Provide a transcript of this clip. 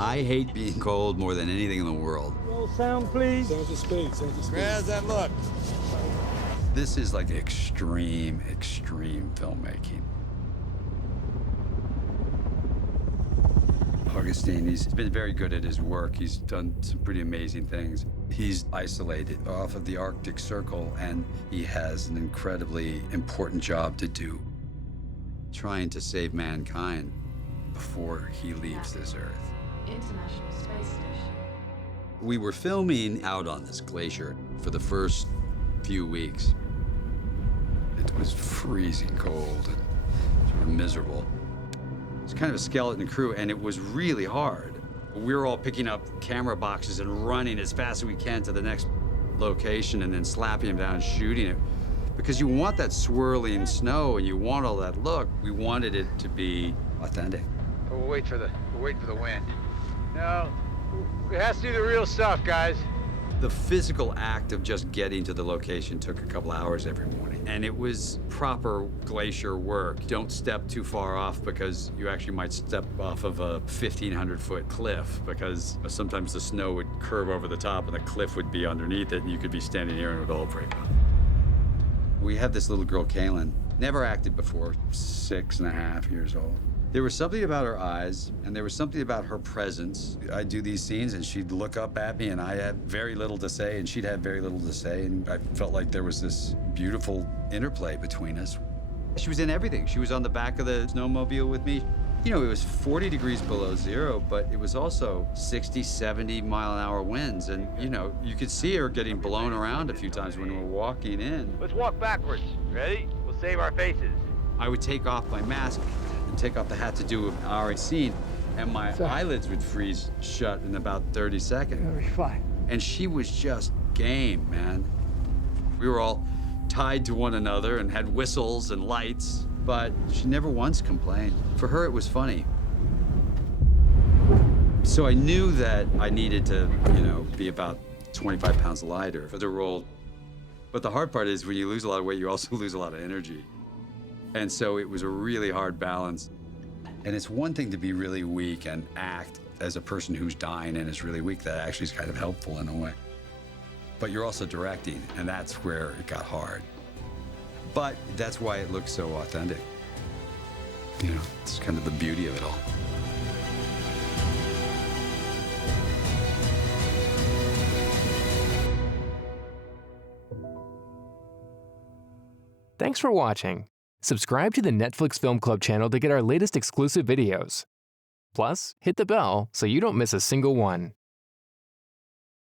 I hate being cold more than anything in the world. Roll sound, please. Sound to speed, sound to speed. How's that look? This is like extreme, extreme filmmaking. Augustine, he's been very good at his work. He's done some pretty amazing things. He's isolated off of the Arctic Circle, and he has an incredibly important job to do, trying to save mankind before he leaves this Earth. International Space Station. We were filming out on this glacier for the first few weeks. It was freezing cold and sort of miserable. It's kind of a skeleton crew, and it was really hard. We were all picking up camera boxes and running as fast as we can to the next location and then slapping them down and shooting it. Because you want that swirling snow and you want all that look. We wanted it to be authentic. We'll wait for the wind. No, it has to do the real stuff, guys. The physical act of just getting to the location took a couple hours every morning. And it was proper glacier work. Don't step too far off because you actually might step off of a 1,500-foot cliff because sometimes the snow would curve over the top and the cliff would be underneath it and you could be standing here and it would all break off. We had this little girl, Kaylin, never acted before, 6.5 years old. There was something about her eyes, and there was something about her presence. I'd do these scenes, and she'd look up at me, and I had very little to say, and she'd have very little to say, and I felt like there was this beautiful interplay between us. She was in everything. She was on the back of the snowmobile with me. You know, it was 40 degrees below zero, but it was also 60, 70 mile-an-hour winds, and, you know, you could see her getting blown around a few times when we were walking in. Let's walk backwards. Ready? We'll save our faces. I would take off my mask and take off the hat to do our scene, and my eyelids would freeze shut in about 30 seconds. It'll be fine. And she was just game, man. We were all tied to one another and had whistles and lights, but she never once complained. For her, it was funny. So I knew that I needed to, you know, be about 25 pounds lighter for the role. But the hard part is when you lose a lot of weight, you also lose a lot of energy. And so it was a really hard balance. And it's one thing to be really weak and act as a person who's dying and is really weak. That actually is kind of helpful in a way. But you're also directing, and that's where it got hard. But that's why it looks so authentic. You know, it's kind of the beauty of it all. Thanks for watching. Subscribe to the Netflix Film Club channel to get our latest exclusive videos. Plus, hit the bell so you don't miss a single one.